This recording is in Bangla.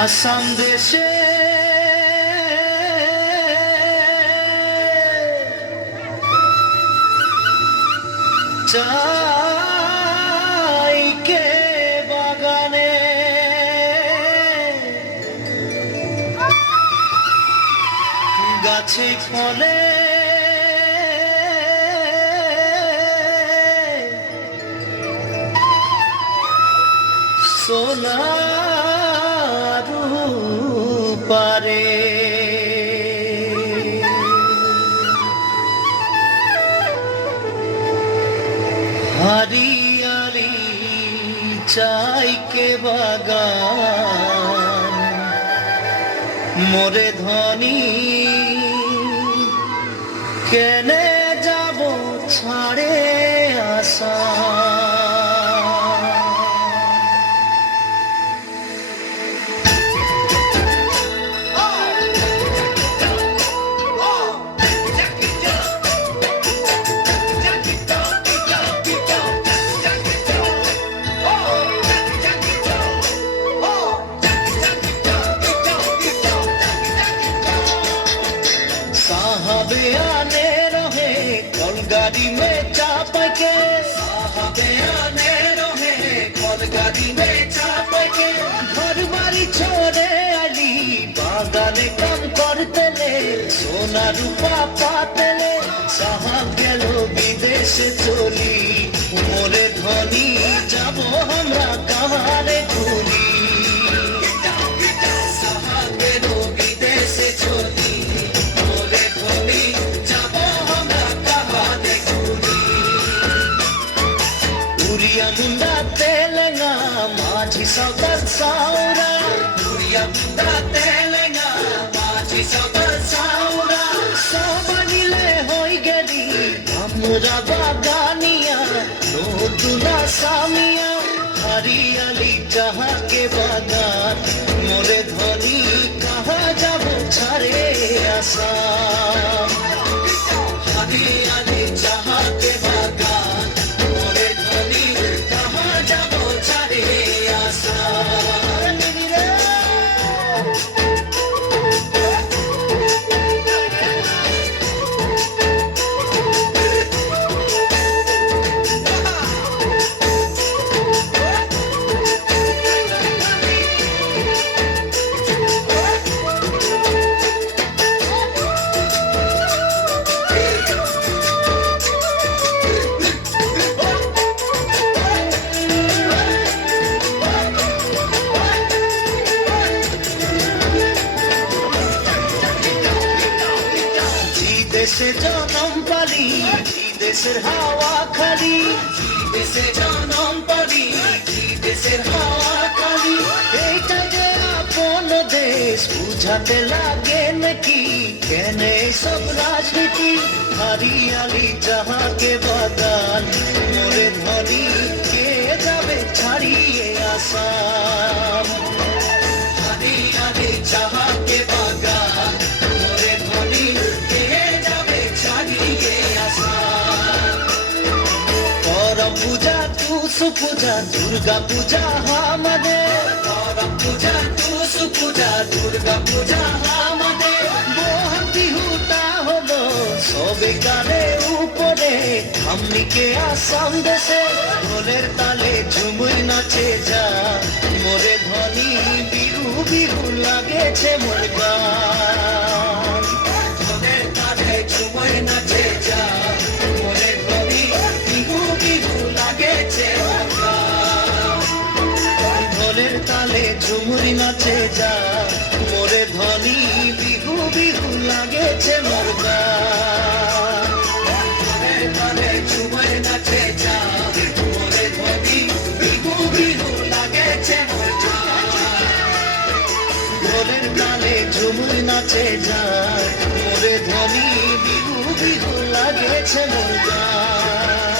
আসাম দেশে চাইকে বাগানে গাছে ফলে সোনার পারে हरियाली चाय के बागान मोरे धनी केने जाबो छाड़े आशा साहबे आने रहे कलगाड़ी में चाप के साहबे आने रहे कलगाड़ी में चाप के घर बाड़ी छोड़े आली बागाने काम करते ले सोना रूपा पाते ले साहब गेलो विदेश चली मोरे धनी जाबो हमरा कहारे घूरी साहब गेलो विदेश चली मुंडा तेलंगा माझी सौदर साउरा पुरिया मुंडा तेलंगा माझी सौदर साउरा सबनिले होई गेली हमरा बागानिया नोटुना सामिया हरियाली जहाँ के बागान मोरे धनी कहाँ जाबो छाड़े आशा हरियाली जहाँ के बागान দেশে জনম পালি দেশের হাওয়া খালি দেশে জনম পালি দেশের হাওয়া খালি এইটা যে আপন দেশ বুঝাতে লাগে নাকি কেন সব রাজনীতি হরিয়ালি যাহা কে বাগান মোরে ধনী কে যাবে ছাড়িয়ে আসাম হরিয়ালি যাহা কে বাগান মোরে ধনী पूजा तुसु पूजा दुर्गा पूजा हमाদের করম পূজা তুসু পূজা দুর্গা পূজা আমাদের বহাগ বিহুটা হলো সবে কালে উপরে আমনিকে আসাম দেশে ঢোলের তালে ঝুমুর নাচে যা মোরে ধনী বিহু বিহু লাগেছে মোর গান ঢোলের তালে ঝুমুর নাচে যা মোরে ধনী বিহু বিহু লাগেছে ঢোলের তালে ঝুমুর নাচে যা মোরে ধনী বিহু বিহু লাগেছে মোর গান ঢোলের তালে ঝুমুর নাচে যা মোরে ধনী বিহু বিহু লাগেছে মোর গান ঢোলের তালে ঝুমুর নাচে যা মোরে ধনী বিহু বিহু লাগেছে মোর গান।